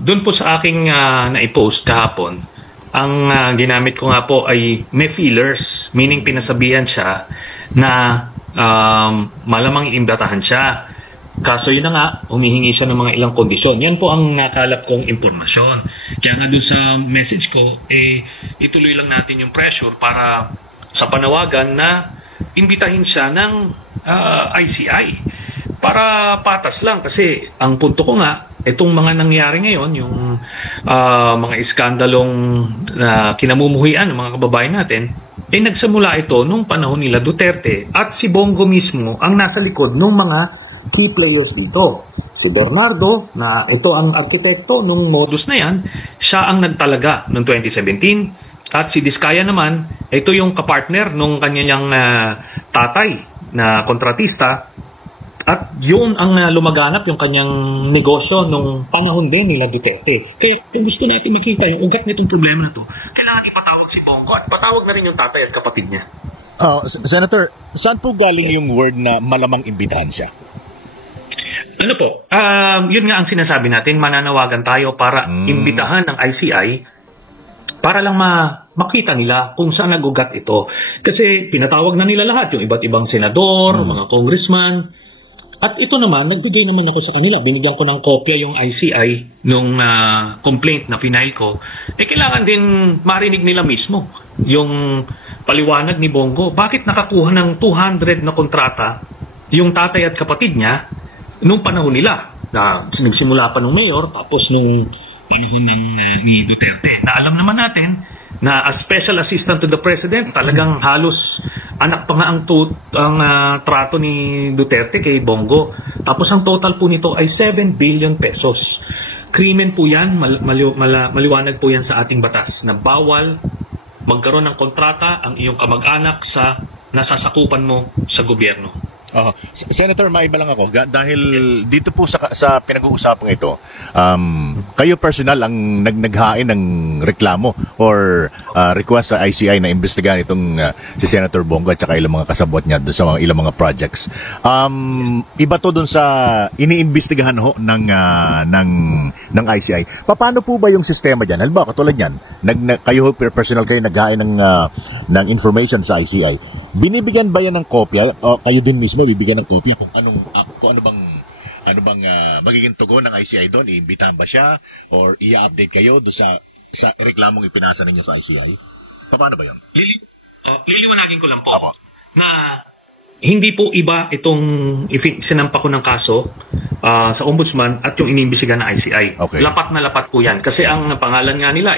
Doon po sa aking na-post kahapon, ang ginamit ko nga po ay may feelers, meaning pinasabihan siya na malamang iimbatahan siya. Kaso yun na nga, humihingi siya ng mga ilang kondisyon. Yan po ang nakalap kong impormasyon. Kaya nga doon sa message ko, ituloy lang natin yung pressure para sa panawagan na imbitahin siya ng ICI. Para patas lang. Kasi ang punto ko nga, itong mga nangyari ngayon, yung mga iskandalong kinamumuhian ng mga kababayan natin, nagsimula ito nung panahon nila Duterte at si Bongo mismo ang nasa likod ng mga key players dito. Si Bernardo, na ito ang arkitekto nung modus na yan, siya ang nagtalaga noong 2017. At si Diskaya naman, ito yung kapartner nung kanyang tatay na kontratista. At yun ang lumaganap yung kanyang negosyo nung panahon din nila Duterte. Kaya kung gusto natin makita yung ugat nitong problema na to, kailangan ipatawag si Bongo at patawag na rin yung tatay at kapatid niya. Senator, saan po galing yung word na malamang imbitahan siya? Ano po, yun nga ang sinasabi natin, mananawagan tayo para imbitahan ng ICI para lang makita nila kung saan nagugat ito. Kasi pinatawag na nila lahat, yung iba't ibang senador, mga congressman. At ito naman, nagbigay naman ako sa kanila. Binigyan ko ng kopya yung ICI nung complaint na final ko. Kailangan din marinig nila mismo yung paliwanag ni Bongo. Bakit nakakuha ng 200 na kontrata yung tatay at kapatid niya nung panahon nila? Nagsimula pa nung mayor, tapos nung panahon ni Duterte. Na alam naman natin na as special assistant to the president, talagang halos anak pa nga ang trato ni Duterte kay Bongo. Tapos ang total po nito ay 7 billion pesos. Krimen po yan, maliwanag po yan sa ating batas na bawal magkaroon ng kontrata ang iyong kamag-anak sa nasasakupan mo sa gobyerno. Senator, maiba lang ako dahil dito po sa pinag-uusapan ito, kayo personal ang naghain ng reklamo or request sa ICI na imbestigahan itong si Senator Bongo at saka ilang mga kasabot niya doon sa ilang mga projects. Iba to doon sa iniimbestigahan ho ng ICI. Paano po ba yung sistema diyan? Halimbawa katulad niyan, kayo personal kayo naghain ng information sa ICI. Binibigyan ba yan ng kopya o kayo din mismo bibigyan ng kopya kung ano bang magiging tugon ng ICI doon? Iimbitahan ba siya or i-update kayo doon sa reklamong ipinasa ninyo sa ICI? Paano ba yan? Liliwanagin ko lang po na hindi po iba itong sinampa ko ng kaso sa ombudsman at yung iniimbestigahan ng ICI. Okay. Lapat na lapat po yan. Kasi ang pangalan nga nila,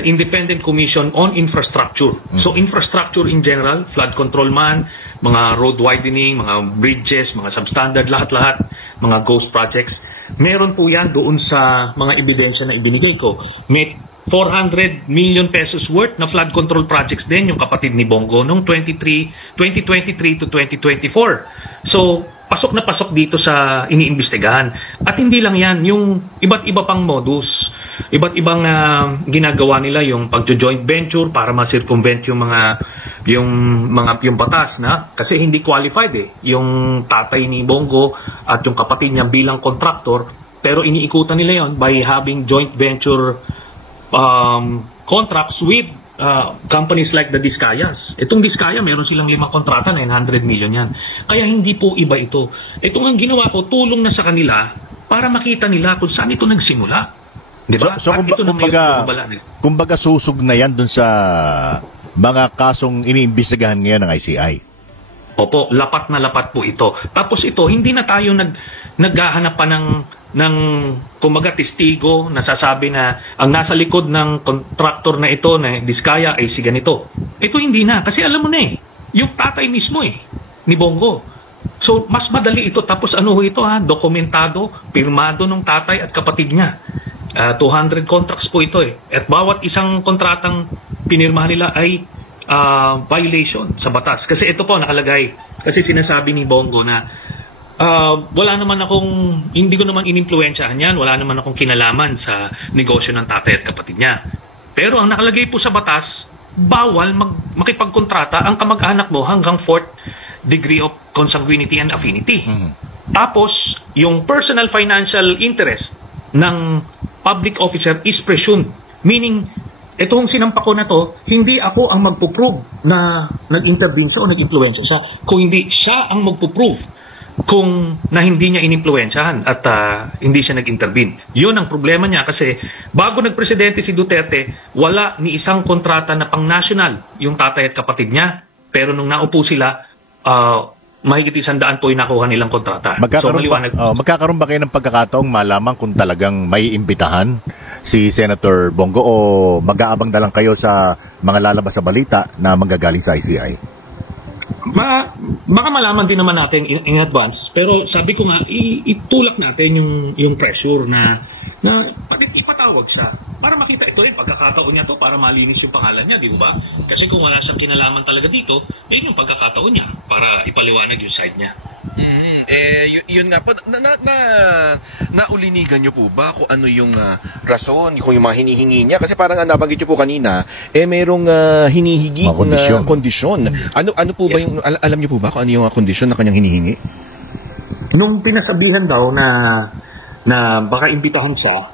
Independent Commission on Infrastructure. So infrastructure in general, flood control man, mga road widening, mga bridges, mga substandard, lahat-lahat, mga ghost projects. Meron po yan doon sa mga ebidensya na ibinigay ko. May 400 million pesos worth na flood control projects din yung kapatid ni Bongo noong 2023 to 2024. So, pasok na pasok dito sa iniimbestigahan. At hindi lang yan, yung iba't iba pang modus, iba't ibang ginagawa nila, yung pag-joint venture para ma-circumvent yung batas na kasi hindi qualified yung tatay ni Bongo at yung kapatid niya bilang contractor, pero iniikutan nila yon by having joint venture contracts with companies like the Diskayas. Itong Diskaya, meron silang 5 kontrata, 900 million yan. Kaya hindi po iba ito. Itong ang ginawa ko, tulong na sa kanila para makita nila kung saan ito nagsimula. Diba? So kumbaga susog na yan dun sa mga kasong iniimbestigahan ngayon ng ICI. Opo, lapat na lapat po ito. Tapos ito, hindi na tayo naghahanap pa ng kumbaga testigo na sasabi na ang nasa likod ng contractor na ito na Diskaya ay si ganito. Ito hindi na, kasi alam mo na yung tatay mismo ni Bongo. So mas madali ito, tapos ano ito dokumentado, pirmado ng tatay at kapatid niya. 200 contracts po ito At bawat isang kontratang pinirmahan nila ay violation sa batas. Kasi ito po nakalagay, kasi sinasabi ni Bongo na hindi ko naman inimpluwensyahan yan, wala naman akong kinalaman sa negosyo ng tatay at kapatid niya. Pero ang nakalagay po sa batas, bawal makipagkontrata ang kamag-anak mo hanggang 4th degree of consanguinity and affinity. Tapos, yung personal financial interest ng public officer is presumed. Meaning, itong sinampa ko na to, hindi ako ang magpo-prove na nag-intervene siya o nag-influensya siya. Kung hindi siya ang magpo-prove kung na hindi niya inimpluwensyahan at hindi siya nag-intervene. Yun ang problema niya kasi bago nagpresidente si Duterte, wala ni isang kontrata na pang-national yung tatay at kapatid niya. Pero nung naupo sila, mahigit 100 po yung nakuha nilang kontrata. Magkakaroon ba kayo ng pagkakataong malaman kung talagang may imbitahan si Senator Bongo o mag-aabang na lang kayo sa mga lalabas sa balita na manggagaling sa ICI? Baka malaman din naman natin in advance, pero sabi ko nga, itulak natin yung pressure na ipatawag siya para makita ito pagkakataon niya to para malinis yung pangalan niya, di ba? Kasi kung wala siyang kinalaman talaga dito, yun yung pagkakataon niya para ipaliwanag yung side niya. Yun nga po, naulinigan niyo po ba kung ano yung rason, kung yung mga hinihingi niya? Kasi parang nabanggit niyo po kanina, merong hinihigi na kondisyon. Ano po ba yung, alam niyo po ba kung ano yung kondisyon na kanyang hinihingi? Nung pinasabihan daw na baka imbitahan siya,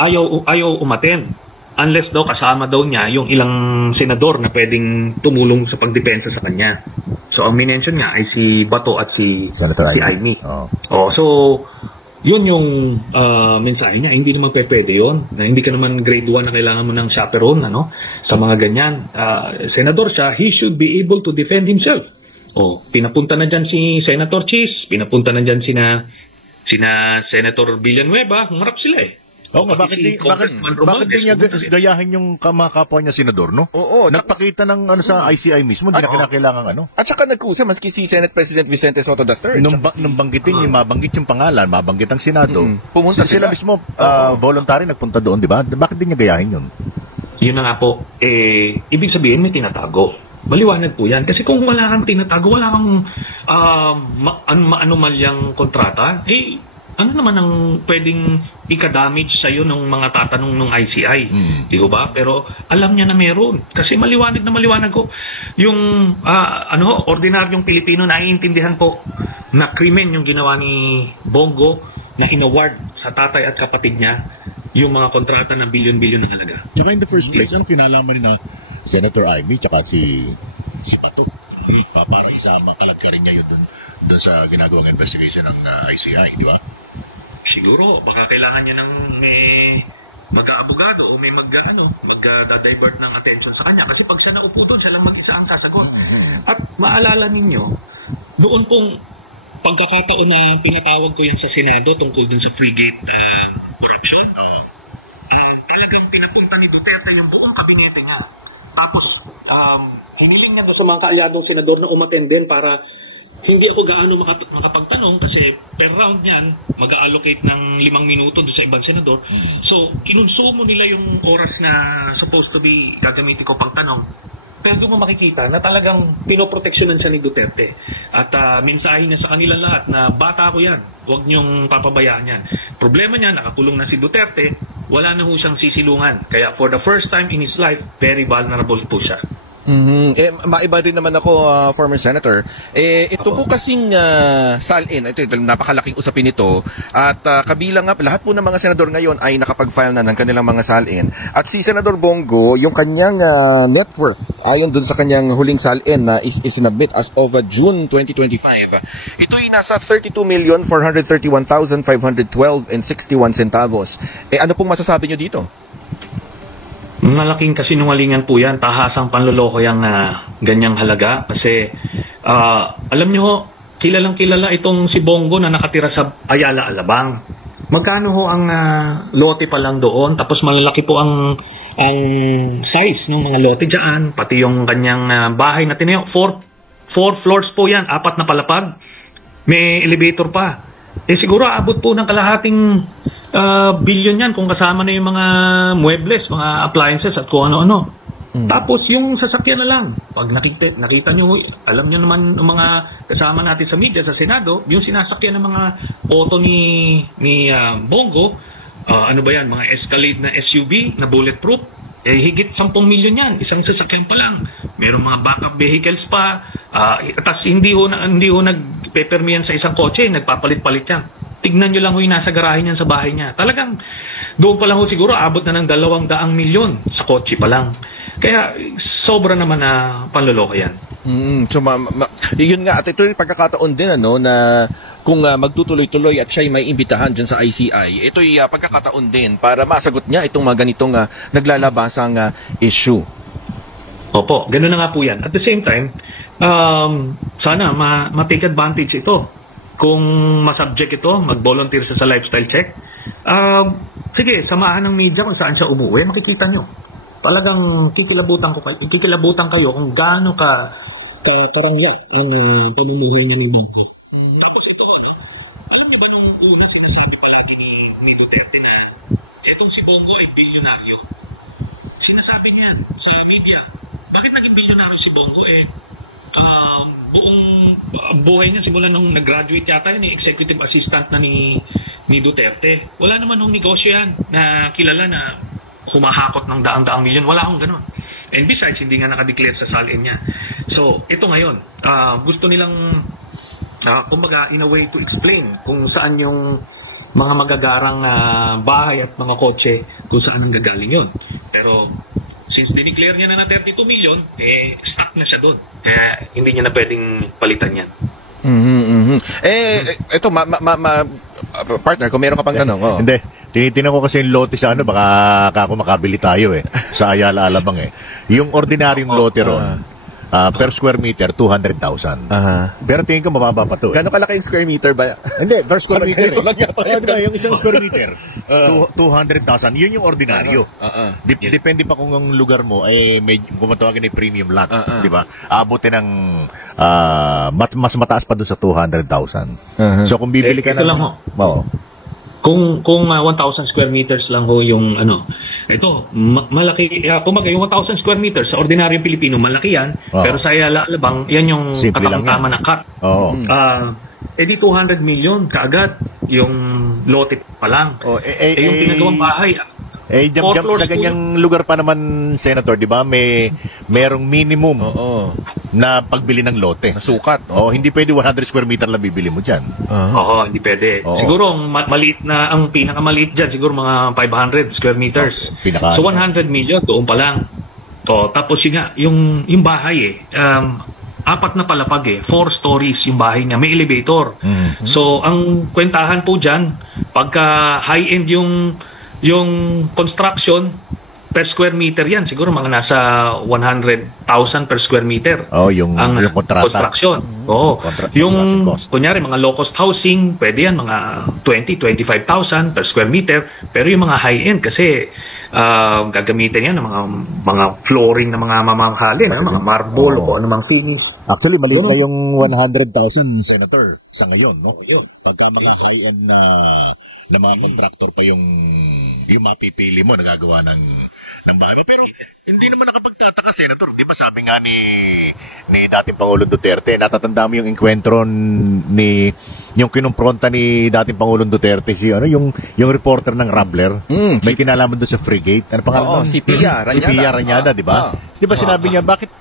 ayaw umattend. Unless daw kasama daw niya yung ilang senador na pwedeng tumulong sa pagdepensa sa kanya. So ang minention niya ay si Bato at si Amy. So yun yung mensahe niya. Hindi naman pwede yun. Hindi ka naman grade 1 na kailangan mo ng chaperone sa mga ganyan. Senador siya, he should be able to defend himself. Pinapunta na dyan si Senator Chis, pinapunta na dyan sina Senator Villanueva, humarap sila bakit din niya gayahin yung mga kapwa niya senador, no? Oo. Nagpakita ng sa ICI mismo, hindi na kinakailangan At saka nagkusa, maski si Senate President Vicente Soto III. Nung banggitin yung mabanggit yung pangalan, mabanggit ang Senado, pumunta sila mismo, voluntary nagpunta doon, di ba? Bakit din niya gayahin yun? Yun na nga po, ibig sabihin may tinatago. Maliwanag po yan. Kasi kung wala kang tinatago, wala kang maanumalyang kontrata, ano naman ang pwedeng ika-damage sa'yo ng mga tatanong ng ICI? Di ba? Pero alam niya na meron. Kasi maliwanag na maliwanag ko. Yung ordinaryong Pilipino naiintindihan po na krimen yung ginawa ni Bongo na inaward sa tatay at kapatid niya yung mga kontrata na bilyon-bilyon na halaga. In the first place, ang kinalaman na Senator Amy tsaka si Bato, para isama kalagkarin niya yun doon sa ginagawang investigation ng ICI, di ba? Siguro, baka kailangan niya ng may mag-aabogado o may mag-divert ng attention sa kanya. Kasi pag siya naupo doon, siya lang mag-isa ang sasagot. At maalala ninyo, doon pong pagkakataon na pinatawag ko yan sa Senado tungkol dun sa frigate corruption, talagang pinapunta ni Duterte yung buong kabinete niya. Tapos, hiniling niya sa mga kaalyadong senador na umattend din para hindi ako gaano makapagtanong kasi per round yan, mag-allocate ng 5 minuto doon sa ibang senador. So, kinonsumo nila yung oras na supposed to be gagamitin ko pang tanong. Pero doon mo makikita na talagang pinoproteksyonan siya ni Duterte. At mensahe niya sa kanila lahat na bata ko yan, huwag niyong papabayaan yan. Problema niya, nakakulong na si Duterte, wala na ho siyang sisilungan. Kaya for the first time in his life, very vulnerable po siya. Maiba din naman ako, former senator. Ito po kasing salin, ito napakalaking usapin ito. At kabilang nga, lahat po ng mga senador ngayon ay nakapag-file na ng kanilang mga salin. At si Senador Bongo, yung kanyang net worth, ayon dun sa kanyang huling salin na isinabit as of June 2025, ito ay nasa 32,431,512 and 61 centavos. Ano pong masasabi nyo dito? Malaking kasinungalingan po yan, tahasang panloloko yung ganyang halaga. Kasi alam nyo, kilalang kilala itong si Bongo na nakatira sa Ayala, Alabang. Magkano ho ang lote pa lang doon? Tapos malalaki po ang size ng mga lote dyan. Pati yung kanyang bahay na tinayo. 4 floors po yan, 4 na palapag. May elevator pa. Siguro abot po ng kalahating billion yan kung kasama na yung mga muebles, mga appliances at kung ano-ano. Tapos yung sasakyan na lang. Pag nakita nyo, alam nyo naman ng mga kasama natin sa media, sa Senado, yung sinasakyan ng mga auto ni Bongo, ano ba yan, mga Escalade na SUV na bulletproof, higit 10 milyon yan, isang sasakyan pa lang. Merong mga backup vehicles pa, tapos hindi ho nagpepermiyan sa isang kotse, nagpapalit-palit yan. tignan nyo lang ho yung nasa garahe niyan sa bahay niya. Talagang doon pa lang ho siguro abot na ng 200 milyon sa kotse pa lang. Kaya sobra naman na panloloko yan. So yun nga, at ito yung pagkakataon din na kung magtutuloy-tuloy at siya'y may imbitahan dyan sa ICI, ito'y pagkakataon din para masagot niya itong mga ganitong naglalabasang issue. Opo, gano'n na nga po yan. At the same time, sana ma-take advantage ito. Kung masubject ito, mag-volunteer sa lifestyle check, sige, samahan ng media kung saan siya umuwi, makikita nyo. Talagang kikilabutan kayo kung gaano karangyat ang pamumuhay niya ng Bongo. Tapos ito, alam mo ba nung una sinasabi pa natin ni Duterte na etong si Bongo ay bilyonaryo? Sinasabi niya sa media, bakit naging bilyonaryo si Bongo buong buhay niya simula nung nag-graduate yata yun, executive assistant na ni Duterte. Wala naman nung negosyo yan na kilala na humahakot ng daang-daang milyon. Wala akong ganun. And besides, hindi nga nakadeclare sa salin niya. So, ito ngayon, gusto nilang kumbaga, in a way to explain kung saan yung mga magagarang bahay at mga kotse, kung saan ang gagaling yun. Pero, since dineclare niya na ng 32 million, stuck na siya doon. Kaya hindi niya na pwedeng palitan yan. Ito, partner, kung meron ka pang tanong. Oh. Hindi. Tinitingnan ko kasi yung lote sa baka ako makabili tayo sa Ayala Alabang Yung ordinaryong lote ron, per square meter, 200,000. Pero tingin ko mababa pa to. Gano'ng kalaki yung square meter ba? Hindi, per square meter. Ito lang yata. Diba, yung isang square meter, 200,000. Yun yung ordinaryo. Depende pa kung ang lugar mo, kung matawagin ay premium lot. Di ba? Abutin ng mas mataas pa dun sa 200,000. So kung bibili ka ito lang ho. Oo. Kung 1,000 square meters lang ho yung ito, malaki, kumaga yung 1,000 square meters sa ordinaryong Pilipino, malaki yan, pero sa Ayala Alabang, yan yung katang-tama na cut. Di 200 million kaagad yung lote pa lang. Yung pinagawang bahay, Sa ganyang lugar pa naman, Senator, di ba, merong minimum na pagbili ng lote. Sukat. Hindi pwede 100 square meter lang bibili mo dyan. hindi pwede. Siguro, maliit na, ang pinakamaliit dyan, siguro mga 500 square meters. So, 100 million, doon pa lang. Tapos yun nga, yung bahay apat na palapag 4 stories yung bahay niya, may elevator. So, ang kwentahan po dyan, pagka high-end yung construction, per square meter yan, siguro mga nasa 100,000 per square meter. Yung kontrata. Construction. Kunyari, mga low-cost housing, pwede yan, mga 20,000, 25,000 per square meter. Pero yung mga high-end, kasi gagamitin yan ng mga flooring na mga mamahalin, mga marble o anumang finish. Actually, maliit na yung 100,000, Senator, sa ngayon, no? Pagka mga high-end na mga contractor pa yung mapipili mo na gagawa ng bahay. Pero hindi naman nakapagtataka, Senator. Di ba sabi nga ni dating Pangulong Duterte, natatanda mo yung enkwentro yung kinumpronta ni dating Pangulong Duterte yung reporter ng Rappler. May kinalaman doon sa frigate. Ano pangalan? Si Pia Ranyada. Si Pia Ranyada, di ba? Di ba sinabi niya, bakit,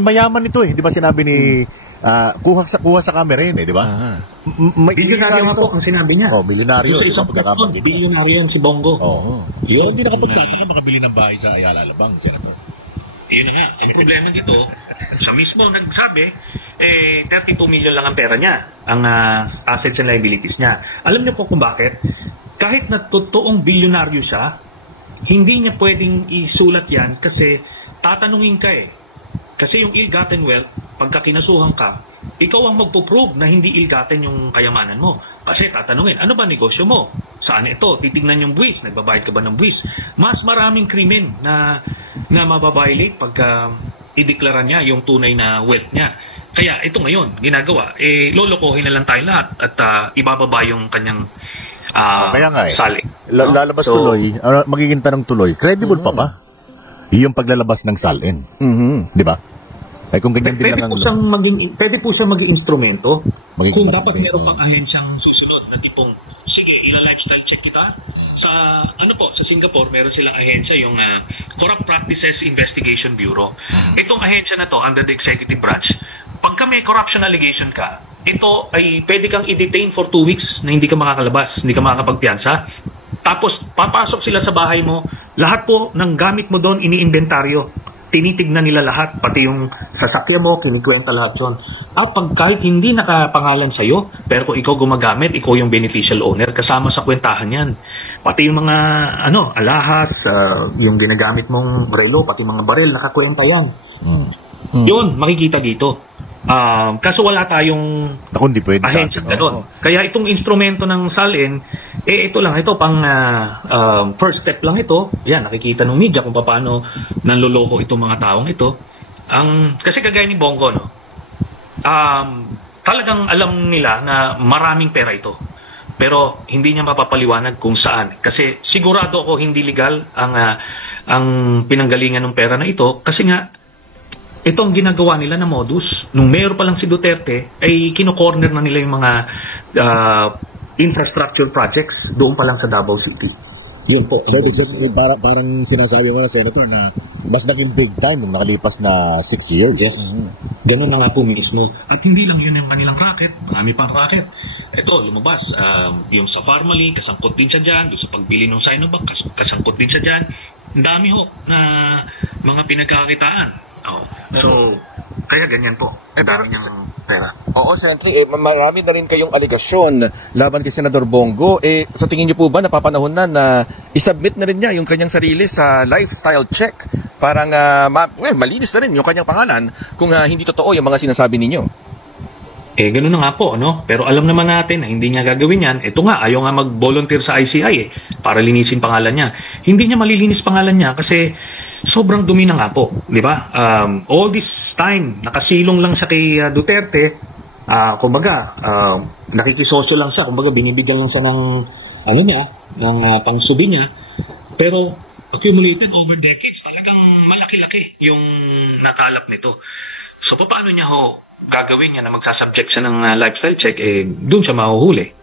mayaman ito Di ba sinabi ni, kuha sa camera yun di ba? Bilyonaryo nga po ang sinabi niya. Milyonaryo. Sa isang person, bilyonaryo yan si Bongo. Yun, hindi nakapagtataka makabili ng bahay sa Ayala Alabang, Senator. Yun na nga. Ang problema dito, siya mismo nagsabi, 32 million lang ang pera niya, ang assets and liabilities niya. Alam niyo po kung bakit? Kahit na totoong bilyonaryo siya, hindi niya pwedeng isulat yan kasi tatanungin ka Kasi yung ill-gotten wealth, pagka kinasuhan ka, ikaw ang magpo-prove na hindi ill-gotten yung kayamanan mo. Kasi tatanungin, ano ba negosyo mo? Saan ito? Titignan yung buwis. Nagbabayad ka ba ng buwis? Mas maraming krimen na mababiolate pagka ideklara niya yung tunay na wealth niya. Kaya ito ngayon, ginagawa, lolokohin na lang tayo lahat at ibababa yung kanyang sali. Lalabas tuloy, magiging tanong tuloy, credible pa ba yung paglalabas ng salin? Di ba? Kung ganyan din lang pwede po siyang maging instrumento kung dapat instrumento. meron pang ahensyang susunod na tipong, sige, ila-lifestyle check kita. Sa Singapore, meron silang ahensya, yung Corrupt Practices Investigation Bureau. Itong ahensya na to, under the executive branch, pagka may corruption allegation ka, ito ay pwede kang i-detain for 2 weeks na hindi ka makakalabas, hindi ka makakapagpiyansa. Tapos, papasok sila sa bahay mo, lahat po ng gamit mo doon iniinventaryo. Tinitignan nila lahat, pati yung sasakyan mo, kinikwenta lahat yun. Kahit hindi nakapangalan sa'yo, pero kung ikaw gumagamit, ikaw yung beneficial owner, kasama sa kwentahan yan. Pati yung mga alahas, yung ginagamit mong relo, pati mga baril, nakakwenta yan. Yun, makikita dito. Kaso wala tayong Ako hindi pwede sa ahensya atin. ganun. Kaya itong instrumento ng SALN, ito pang first step lang ito. Yan, nakikita ng media kung paano nanloloko itong mga taong ito. Kasi kagaya ni Bongo, no? Talagang alam nila na maraming pera ito. Pero hindi niya mapapaliwanag kung saan. Kasi sigurado ako hindi legal ang pinanggalingan ng pera na ito. Kasi nga, ito ang ginagawa nila na modus. Nung mayor pa lang si Duterte, ay kino-corner na nila yung mga infrastructure projects doon pa lang sa Davao City. Yun po. Parang sinasabi mo na, Senator, na mas naging big time nung nakalipas na 6 years. Yes. Ganun na nga po mismo. At hindi lang yun ang kanilang racket. Marami pang racket. Ito, lumabas. Yung sa Pharmaly, kasangkot din siya dyan. Yung sa pagbili ng Sinovac, kasangkot din siya dyan. Ang dami ho na mga pinagkakakitaan. So, kaya ganyan po. Dami niyang pera. Oo, Senator, marami na rin kayong aligasyon laban kay Senador Bongo. Sa tingin niyo po ba napapanahon na isubmit na rin niya yung kanyang sarili sa lifestyle check? Parang malinis na rin yung kanyang pangalan kung hindi totoo yung mga sinasabi ninyo. Ganun na nga po, no? Pero alam naman natin na hindi niya gagawin yan. Ito nga, ayaw nga mag-volunteer sa ICI para linisin pangalan niya. Hindi niya malilinis pangalan niya kasi sobrang dumi na nga po, di ba? All this time, nakasilong lang siya kay Duterte. Kumbaga, nakikisosyo lang siya. Kumbaga, binibigyan lang siya ng pangsubi niya. Pero, accumulated over decades, talagang malaki-laki yung nakalap nito. So, paano niya gagawin niya na magsasubject siya ng lifestyle check? Doon siya mahuhuli.